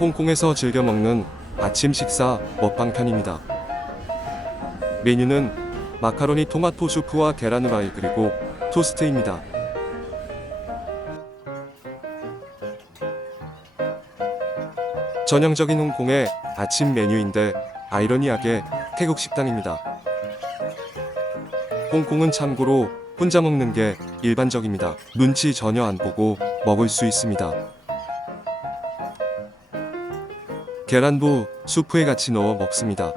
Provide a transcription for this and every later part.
홍콩에서 즐겨 먹는 아침 식사 먹방 편입니다. 메뉴는 마카로니 토마토 수프와 계란 후라이 그리고 토스트입니다. 전형적인 홍콩의 아침 메뉴인데 아이러니하게 태국 식당입니다. 홍콩은 참고로 혼자 먹는 게 일반적입니다. 눈치 전혀 안 보고 먹을 수 있습니다. 계란도 수프에 같이 넣어 먹습니다.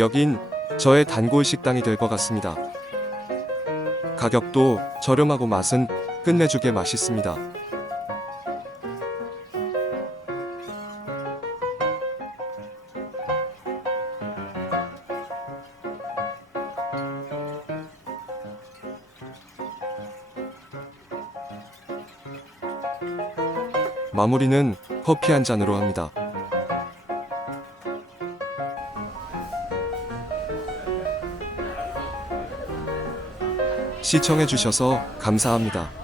여긴 저의 단골 식당이 될 것 같습니다. 가격도 저렴하고 맛은 끝내주게 맛있습니다. 마무리는 커피 한 잔으로 합니다. 시청해주셔서 감사합니다.